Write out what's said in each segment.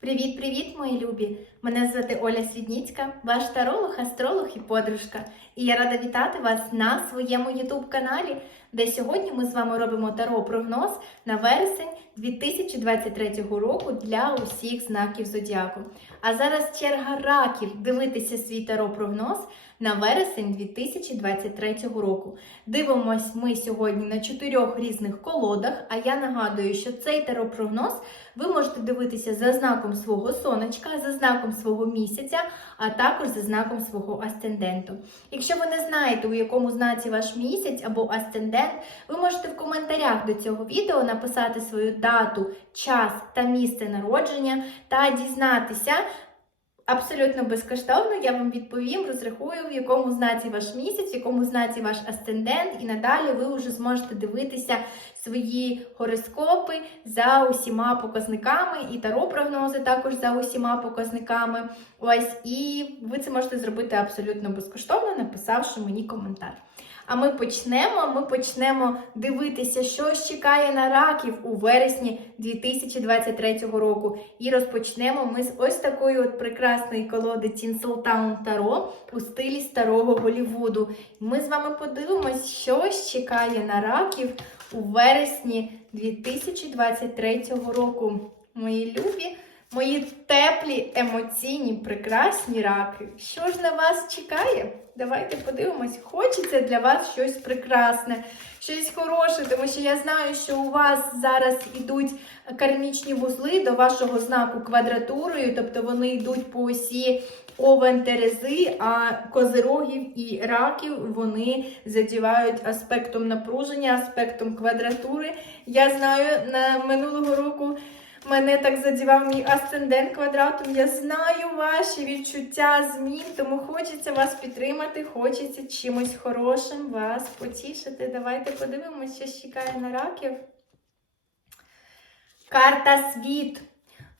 Привіт-привіт, мої любі! Мене звати Оля Свідніцька, ваш таролог, астролог і подружка. І я рада вітати вас на своєму YouTube-каналі, де сьогодні ми з вами робимо таро-прогноз на вересень 2023 року для усіх знаків зодіаку. А зараз черга раків дивитися свій таро-прогноз на вересень 2023 року. Дивимось ми сьогодні на чотирьох різних колодах. А я нагадую, що цей таро-прогноз ви можете дивитися за знаком свого сонечка, за знаком свого місяця, а також за знаком свого асценденту. Якщо ви не знаєте, у якому знаці ваш місяць або асцендент, ви можете в коментарях до цього відео написати свою дату, час та місце народження та дізнатися. Абсолютно безкоштовно я вам відповім, розрахую, в якому знаці ваш місяць, в якому знаці ваш асцендент, і надалі ви вже зможете дивитися свої гороскопи за усіма показниками, і таро-прогнози також за усіма показниками. Ось, і ви це можете зробити абсолютно безкоштовно, написавши мені коментар. А ми почнемо. Ми почнемо дивитися, що ж чекає на раків у вересні 2023 року. І розпочнемо ми з ось такої от прекрасної колоди Tinseltown Таро у стилі старого Голівуду. Ми з вами подивимось, що ж чекає на раків у вересні 2023 року. Мої любі. Мої теплі, емоційні, прекрасні раки. Що ж на вас чекає? Давайте подивимось. Хочеться для вас щось прекрасне, щось хороше, тому що я знаю, що у вас зараз йдуть кармічні вузли до вашого знаку квадратурою, тобто вони йдуть по осі овен Терези, а козирогів і раків вони задівають аспектом напруження, аспектом квадратури. Я знаю, на минулого року. Мене так задівав мій асцендент квадратом. Я знаю ваші відчуття змін, тому хочеться вас підтримати, хочеться чимось хорошим вас потішити. Давайте подивимося, що чекає на раків. Карта світ.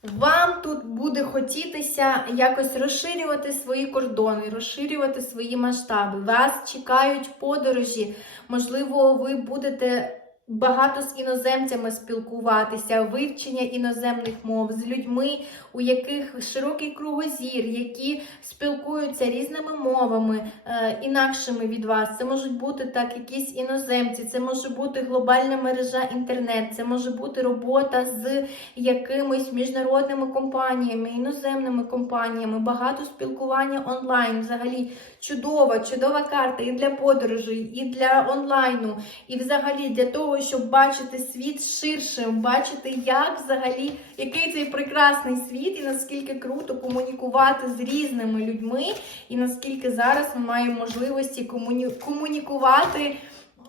Вам тут буде хотітися якось розширювати свої кордони, розширювати свої масштаби. Вас чекають подорожі. Можливо, ви будете багато з іноземцями спілкуватися, вивчення іноземних мов з людьми, у яких широкий кругозір, які спілкуються різними мовами, е, інакшими від вас. Це можуть бути так якісь іноземці, це може бути глобальна мережа інтернет, це може бути робота з якимись міжнародними компаніями, іноземними компаніями, багато спілкування онлайн. Взагалі чудова, чудова карта і для подорожей, і для онлайну, і взагалі для того, щоб бачити світ ширшим, бачити, як взагалі, який цей прекрасний світ, і наскільки круто комунікувати з різними людьми, і наскільки зараз ми маємо можливості комуні... комунікувати.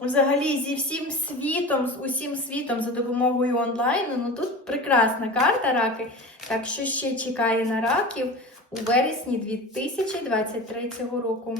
Взагалі зі всім світом, з усім світом за допомогою онлайну. Ну тут прекрасна карта раки. Так що ще чекає на раків у вересні 2023 року.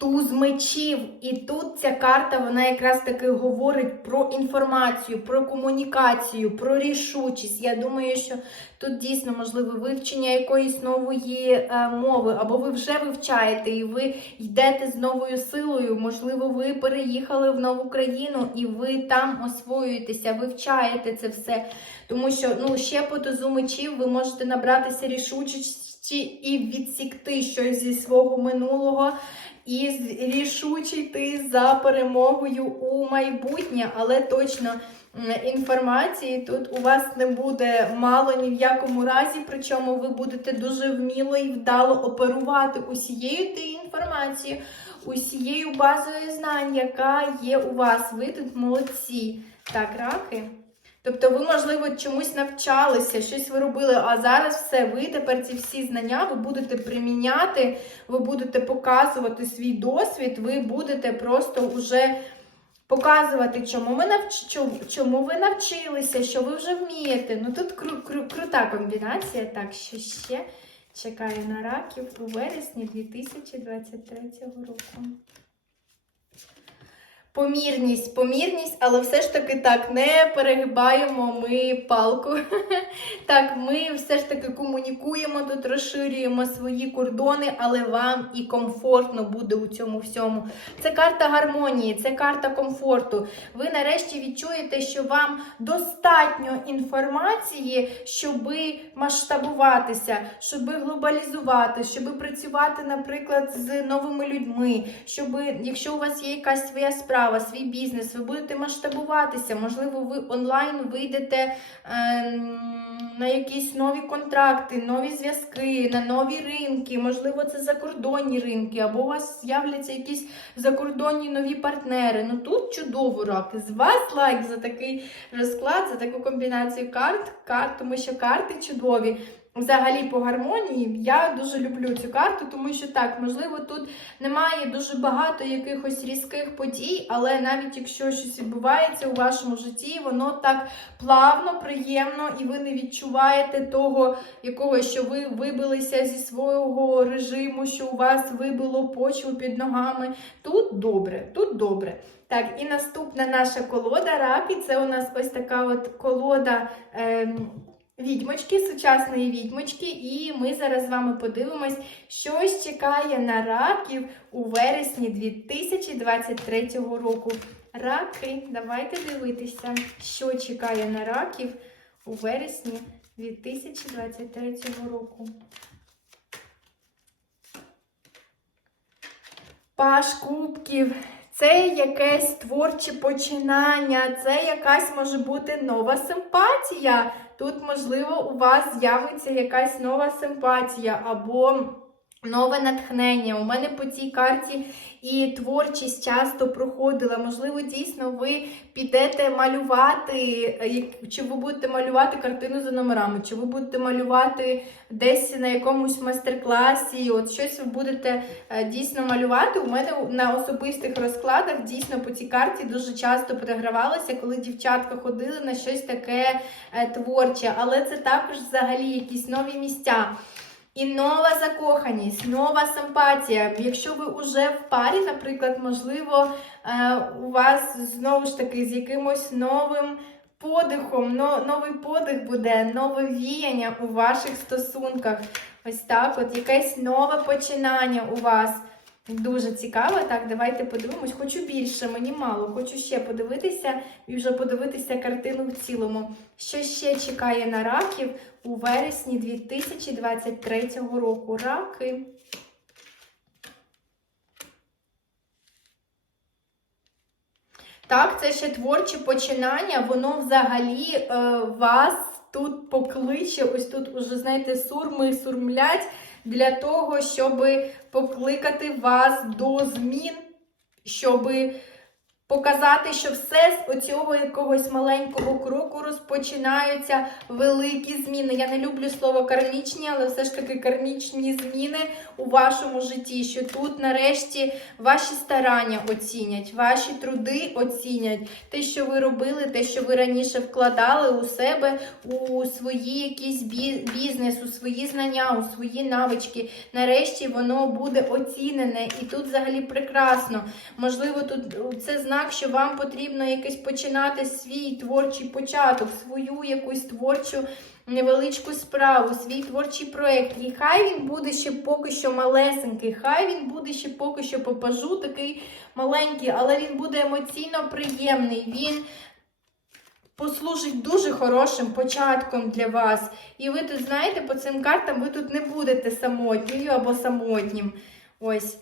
Туз мечів. І тут ця карта, вона якраз таки говорить про інформацію, про комунікацію, про рішучість. Я думаю, що тут дійсно можливе вивчення якоїсь нової е, мови, або ви вже вивчаєте і ви йдете з новою силою. Можливо, ви переїхали в нову країну і ви там освоюєтеся, вивчаєте це все. Тому що ну, ще по тузу мечів ви можете набратися рішучості і відсікти щось зі свого минулого і рішучий йти за перемогою у майбутнє, але точно інформації тут у вас не буде мало ні в якому разі, причому ви будете дуже вміло і вдало оперувати усією тією інформацією, усією базою знань, яка є у вас. Ви тут молодці. Так, раки. Тобто ви, можливо, чомусь навчалися, щось ви робили, а зараз все, ви тепер ці всі знання ви будете приміняти, ви будете показувати свій досвід, ви будете просто вже показувати, чому ви навч... чому ви навчилися, що ви вже вмієте. Ну тут кру... Кру... крута комбінація. Так, що ще чекає на раків у вересні 2023 року. Помірність, помірність, але все ж таки так не перегибаємо ми палку. Так, ми все ж таки комунікуємо тут, розширюємо свої кордони, але вам і комфортно буде у цьому всьому. Це карта гармонії, це карта комфорту. Ви нарешті відчуєте, що вам достатньо інформації, щоби масштабуватися, щоби глобалізувати, щоби працювати, наприклад, з новими людьми, щоби, якщо у вас є якась своя справа, свій бізнес, ви будете масштабуватися, можливо, ви онлайн вийдете ем, на якісь нові контракти, нові зв'язки, на нові ринки, можливо, це закордонні ринки, або у вас з'являться якісь закордонні нові партнери. Ну тут чудово раки. З вас лайк за такий розклад, за таку комбінацію карт, карт, тому що карти чудові. Взагалі по гармонії я дуже люблю цю карту, тому що так, можливо, тут немає дуже багато якихось різких подій, але навіть якщо щось відбувається у вашому житті, воно так плавно, приємно, і ви не відчуваєте того, якого, що ви вибилися зі свого режиму, що у вас вибило почву під ногами. Тут добре, тут добре. Так, і наступна наша колода раки. Це у нас ось така от колода. Ем, Відьмочки, сучасної відьмочки, і ми зараз з вами подивимось, що ж чекає на раків у вересні 2023 року. Раки, давайте дивитися, що чекає на раків у вересні 2023 року. Паш кубків. Це якесь творче починання, це якась може бути нова симпатія. Тут, можливо, у вас з'явиться якась нова симпатія або нове натхнення. У мене по цій карті і творчість часто проходила. Можливо, дійсно ви підете малювати, е, чи ви будете малювати картину за номерами, чи ви будете малювати десь на якомусь майстер-класі. От щось ви будете е, дійсно малювати. У мене на особистих розкладах дійсно по цій карті дуже часто перегравалося, коли дівчатка ходили на щось таке е, творче, але це також взагалі якісь нові місця. І нова закоханість, нова симпатія. Якщо ви вже в парі, наприклад, можливо, е, у вас знову ж таки з якимось новим подихом, новий подих буде, нове віяння у ваших стосунках. Ось так, от якесь нове починання у вас. Дуже цікаво. Так, давайте подивимось. Хочу більше, мені мало. Хочу ще подивитися і вже подивитися картину в цілому. Що ще чекає на раків у вересні 2023 року? Раки. Так, це ще творче починання, воно взагалі е, вас тут покличе. Ось тут уже, знаєте, сурми сурмлять для того, щоб покликати вас до змін, щоб показати, що все з оцього якогось маленького кроку розпочинаються великі зміни. Я не люблю слово кармічні, але все ж таки кармічні зміни у вашому житті. Що тут, нарешті, ваші старання оцінять, ваші труди оцінять те, що ви робили, те, що ви раніше вкладали у себе, у свої якісь бізнес, у свої знання, у свої навички. Нарешті воно буде оцінене, і тут взагалі прекрасно. Можливо, тут це знак, що вам потрібно якось починати свій творчий початок, свою якусь творчу невеличку справу, свій творчий проєкт. І хай він буде ще поки що малесенький, хай він буде ще поки що попажу такий маленький, але він буде емоційно приємний. Він послужить дуже хорошим початком для вас. І ви тут, знаєте, по цим картам ви тут не будете самотньою або самотнім. Ось.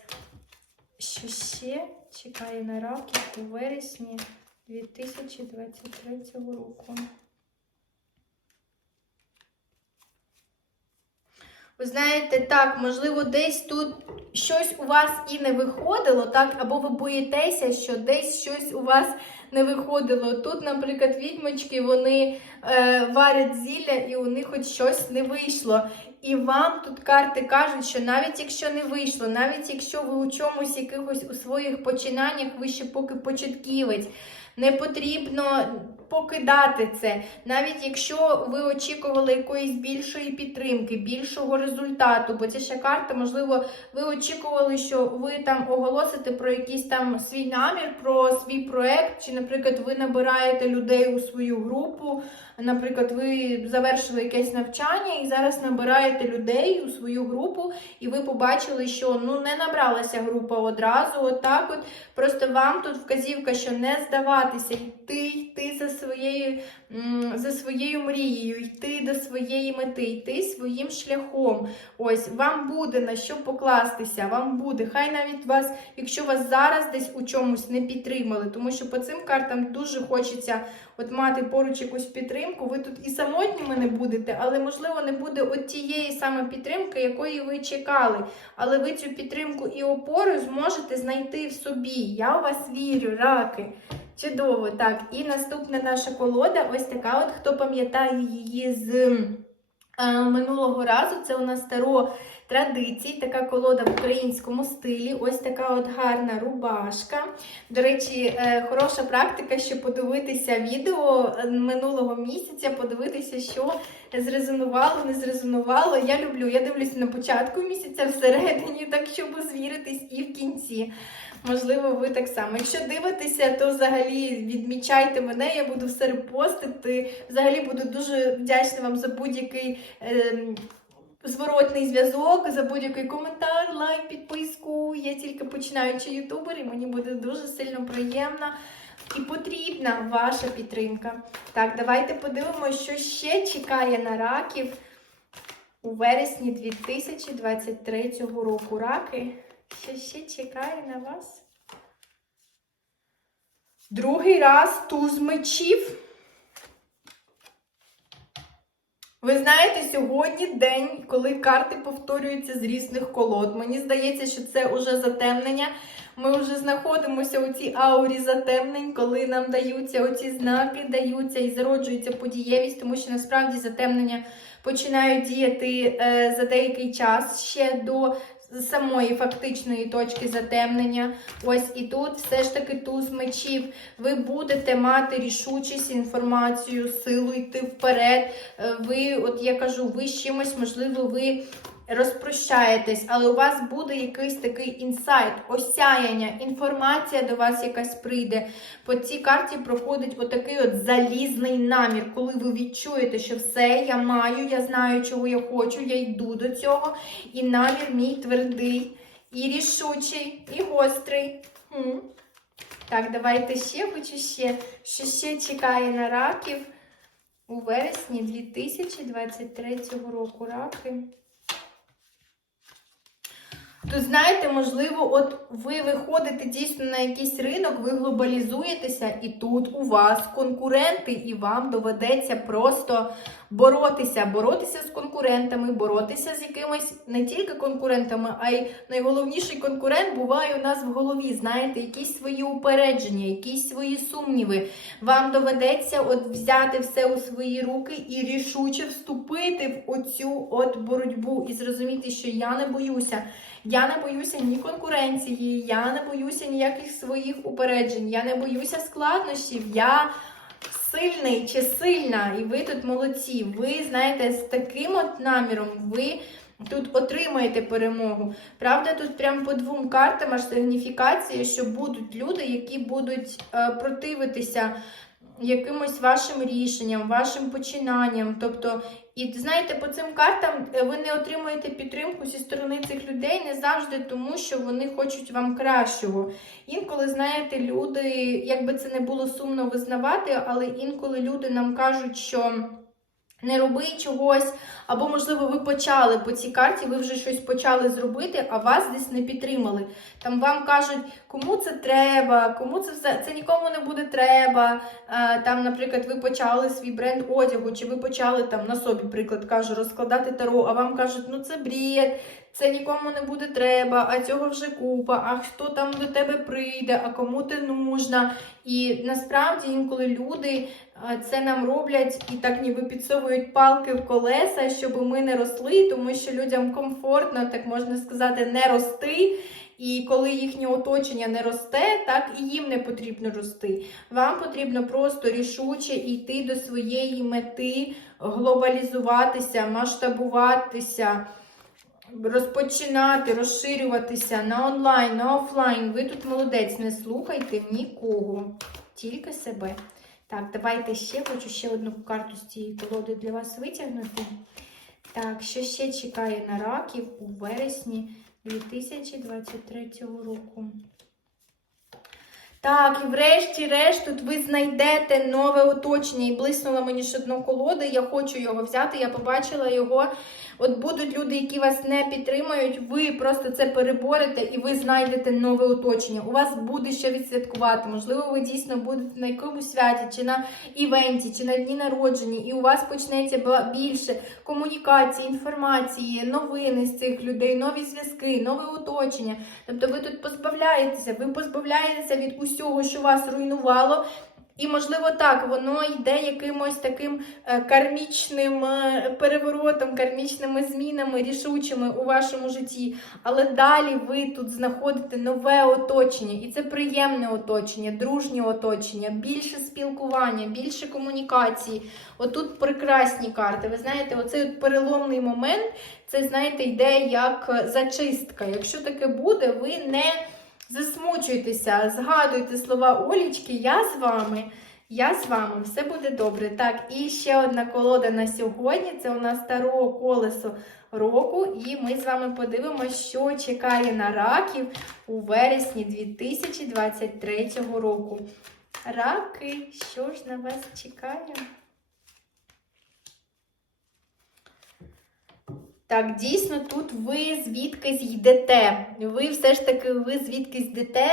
Що ще чекає на раків у вересні 2023 року? Ви знаєте, так, можливо, десь тут щось у вас і не виходило, так, або ви боїтеся, що десь щось у вас не виходило. Тут, наприклад, відьмочки вони е, варять зілля і у них хоч щось не вийшло. І вам тут карти кажуть, що навіть якщо не вийшло, навіть якщо ви у чомусь якихось у своїх починаннях, ви ще поки початківець, не потрібно покидати це. Навіть якщо ви очікували якоїсь більшої підтримки, більшого результату, бо ця ще карта, можливо, ви очікували, що ви там оголосите про якийсь там свій намір, про свій проект, чи, наприклад, ви набираєте людей у свою групу. Наприклад, ви завершили якесь навчання і зараз набираєте людей у свою групу, і ви побачили, що ну не набралася група одразу. Отак, от просто вам тут вказівка, що не здаватися, йти, йти за своєю за своєю мрією, йти до своєї мети, йти своїм шляхом. Ось вам буде на що покластися, вам буде. Хай навіть вас, якщо вас зараз десь у чомусь не підтримали, тому що по цим картам дуже хочеться от мати поруч якусь підтримку. Ви тут і самотніми не будете, але можливо не буде от тієї саме підтримки, якої ви чекали. Але ви цю підтримку і опору зможете знайти в собі. Я у вас вірю, раки. Чудово, так. І наступна наша колода, ось така, от хто пам'ятає її з минулого разу, це у нас старо традицій, така колода в українському стилі. Ось така от гарна рубашка. До речі, е, хороша практика, щоб подивитися відео е, минулого місяця, подивитися, що зрезонувало, не зрезонувало. Я люблю, я дивлюся на початку місяця, всередині, так щоб звіритись і в кінці. Можливо, ви так само. Якщо дивитеся, то взагалі відмічайте мене, я буду все репостити. Взагалі буду дуже вдячна вам за будь-який. Е, Зворотний зв'язок за будь-який коментар, лайк, підписку. Я тільки починаючи ютубер, і мені буде дуже сильно приємна і потрібна ваша підтримка. Так, давайте подивимося, що ще чекає на раків у вересні 2023 року. Раки, що ще чекає на вас? Другий раз туз мечів. Ви знаєте, сьогодні день, коли карти повторюються з різних колод. Мені здається, що це уже затемнення. Ми вже знаходимося у цій аурі затемнень, коли нам даються оці знаки, даються і зароджується подієвість, тому що насправді затемнення починають діяти е, за деякий час ще до самої фактичної точки затемнення. Ось і тут все ж таки туз мечів. Ви будете мати рішучість, інформацію, силу йти вперед. Е, Ви, от я кажу, ви з чимось, можливо, ви. Розпрощаєтесь, але у вас буде якийсь такий інсайт, осяяння, інформація до вас якась прийде. По цій карті проходить отакий от залізний намір, коли ви відчуєте, що все, я маю, я знаю, чого я хочу, я йду до цього. І намір мій твердий, і рішучий, і гострий. Хм. Так, давайте ще хочу ще, що ще чекає на раків у вересні 2023 року. Раки. То знаєте, можливо, от ви виходите дійсно на якийсь ринок, ви глобалізуєтеся, і тут у вас конкуренти, і вам доведеться просто боротися, боротися з конкурентами, боротися з якимись не тільки конкурентами, а й найголовніший конкурент буває у нас в голові. Знаєте, якісь свої упередження, якісь свої сумніви. Вам доведеться от взяти все у свої руки і рішуче вступити в оцю от боротьбу і зрозуміти, що я не боюся. Я не боюся ні конкуренції, я не боюся ніяких своїх упереджень, я не боюся складнощів. Я сильний чи сильна, і ви тут молодці. Ви знаєте, з таким от наміром ви. Тут отримаєте перемогу. Правда, тут прям по двом картам аж сигніфікації, що будуть люди, які будуть е, противитися якимось вашим рішенням, вашим починанням. Тобто, і знаєте, по цим картам е, ви не отримуєте підтримку зі сторони цих людей не завжди тому, що вони хочуть вам кращого. Інколи, знаєте, люди, як би це не було сумно визнавати, але інколи люди нам кажуть, що. Не роби чогось, або, можливо, ви почали по цій карті, ви вже щось почали зробити, а вас десь не підтримали. Там вам кажуть, кому це треба, кому це все це нікому не буде треба. Там, наприклад, ви почали свій бренд одягу, чи ви почали там на собі, приклад кажу, розкладати таро, а вам кажуть, ну це бред, це нікому не буде треба, а цього вже купа, а хто там до тебе прийде, а кому ти нужна. І насправді інколи люди це нам роблять і так ніби підсовують палки в колеса, щоб ми не росли, тому що людям комфортно, так можна сказати, не рости. І коли їхнє оточення не росте, так і їм не потрібно рости. Вам потрібно просто рішуче йти до своєї мети, глобалізуватися, масштабуватися. Розпочинати, розширюватися на онлайн, на офлайн. Ви тут молодець, не слухайте нікого, тільки себе. Так, давайте ще хочу ще одну карту з цієї колоди для вас витягнути. Так, що ще чекає на раків у вересні 2023 року? Так, і врешті-решт тут ви знайдете нове оточення. І блиснула мені ж одна колода, я хочу його взяти, я побачила його. От будуть люди, які вас не підтримують, ви просто це переборете і ви знайдете нове оточення. У вас буде що відсвяткувати. Можливо, ви дійсно будете на якомусь святі, чи на івенті, чи на дні народження, і у вас почнеться більше комунікації, інформації, новини з цих людей, нові зв'язки, нове оточення. Тобто ви тут позбавляєтеся, ви позбавляєтеся від усього, що вас руйнувало. І, можливо, так, воно йде якимось таким е, кармічним е, переворотом, кармічними змінами, рішучими у вашому житті. Але далі ви тут знаходите нове оточення, і це приємне оточення, дружнє оточення, більше спілкування, більше комунікації. Отут прекрасні карти. Ви знаєте, оцей от переломний момент, це, знаєте, йде як зачистка. Якщо таке буде, ви не засмучуйтеся, згадуйте слова Олічки, я з вами. Я з вами, все буде добре. Так, і ще одна колода на сьогодні. Це у нас старого колесо року. І ми з вами подивимося, що чекає на раків у вересні 2023 року. Раки, що ж на вас чекає? Так, дійсно, тут ви звідкись йдете. Ви все ж таки, ви звідкись йдете.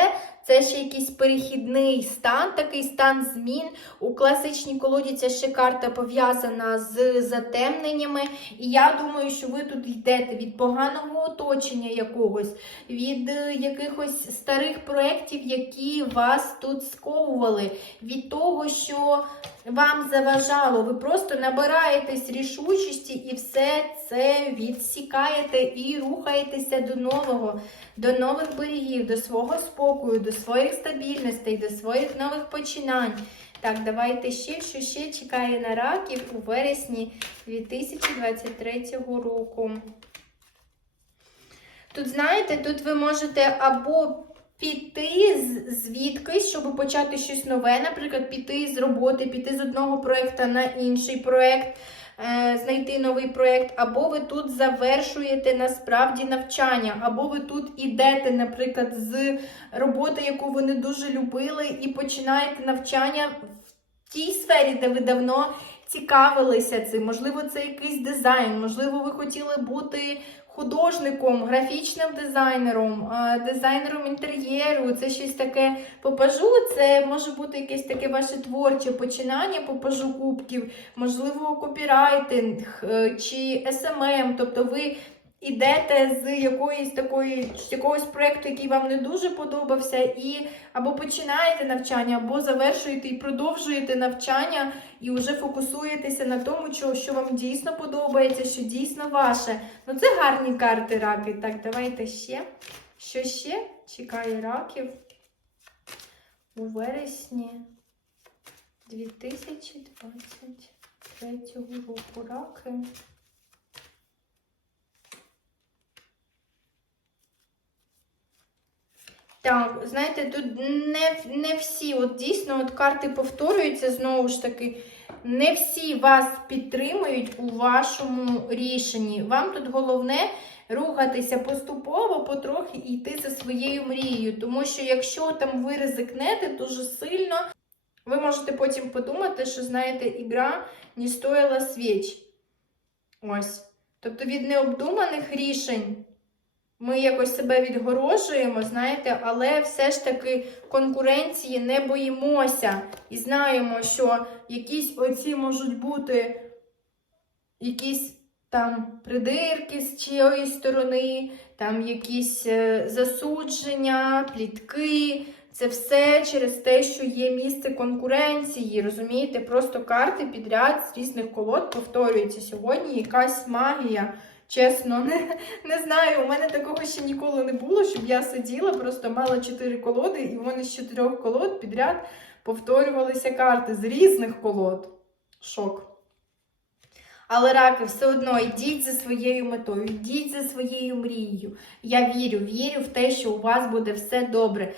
Це ще якийсь перехідний стан, такий стан змін. У класичній колоді ця ще карта пов'язана з затемненнями. І я думаю, що ви тут йдете від поганого оточення якогось, від е, якихось старих проєктів, які вас тут сковували, від того, що вам заважало. Ви просто набираєтесь рішучості і все це відсікаєте і рухаєтеся до нового, до нових берегів, до свого спокою, до своїх стабільностей, до своїх нових починань. Так, давайте ще, що ще чекає на раків у вересні 2023 року. Тут, знаєте, тут ви можете або піти звідкись, щоб почати щось нове, наприклад, піти з роботи, піти з одного проєкту на інший проєкт, знайти новий проєкт, або ви тут завершуєте насправді навчання, або ви тут ідете, наприклад, з роботи, яку ви не дуже любили, і починаєте навчання в тій сфері, де ви давно цікавилися цим. Можливо, це якийсь дизайн, можливо, ви хотіли бути художником, графічним дизайнером, дизайнером інтер'єру, це щось таке попажу. Це може бути якесь таке ваше творче починання попажу кубків, можливо, копірайтинг е, чи СММ. тобто ви. Ідете з якоїсь такої якогось проєкту, який вам не дуже подобався, і або починаєте навчання, або завершуєте і продовжуєте навчання, і вже фокусуєтеся на тому, що вам дійсно подобається, що дійсно ваше. Ну це гарні карти раки. Так, давайте ще. Що ще чекає раків у вересні 2023 року. Раки. Так, знаєте, тут не, не всі, от дійсно, от карти повторюються знову ж таки. Не всі вас підтримують у вашому рішенні. Вам тут головне рухатися поступово, потрохи йти за своєю мрією. Тому що якщо там ви ризикнете дуже сильно, ви можете потім подумати, що, знаєте, ігра не стоїла свіч. Ось. Тобто від необдуманих рішень ми якось себе відгорожуємо, знаєте, але все ж таки конкуренції не боїмося і знаємо, що якісь оці можуть бути якісь там придирки з чиєї сторони, там якісь е, засудження, плітки. Це все через те, що є місце конкуренції. Розумієте, просто карти підряд з різних колод повторюються. Сьогодні якась магія Чесно, не, не знаю. У мене такого ще ніколи не було, щоб я сиділа, просто мала чотири колоди, і в мене з чотирьох колод підряд повторювалися карти з різних колод. Шок. Але раки, все одно йдіть за своєю метою, йдіть за своєю мрією. Я вірю, вірю в те, що у вас буде все добре.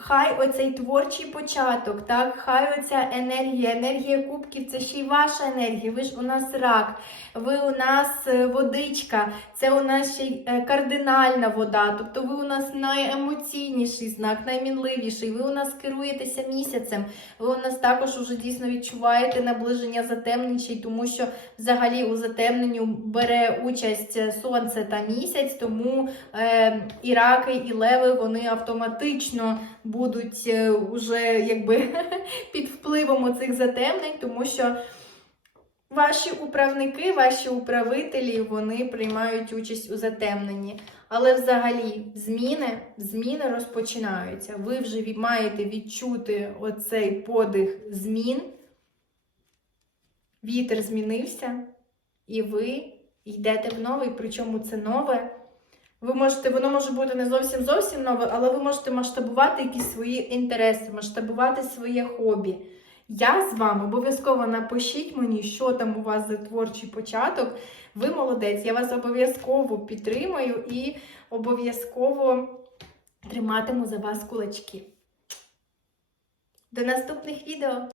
Хай оцей творчий початок, так, хай оця енергія, енергія кубків це ще й ваша енергія. Ви ж у нас рак, ви у нас е, водичка, це у нас ще й е, кардинальна вода. Тобто ви у нас найемоційніший знак, наймінливіший. Ви у нас керуєтеся місяцем. Ви у нас також уже дійсно відчуваєте наближення затемничей, тому що взагалі у затемненню бере участь е, сонце та місяць, тому е, і раки, і леви вони автоматично будуть е, уже якби під впливом оцих затемнень, тому що ваші управники, ваші управителі, вони приймають участь у затемненні. Але взагалі зміни, зміни розпочинаються. Ви вже маєте відчути оцей подих змін. Вітер змінився, і ви йдете в новий, причому це нове. Ви можете, воно може бути не зовсім зовсім нове, але ви можете масштабувати якісь свої інтереси, масштабувати своє хобі. Я з вами обов'язково напишіть мені, що там у вас за творчий початок. Ви молодець, я вас обов'язково підтримаю і обов'язково триматиму за вас кулачки. До наступних відео!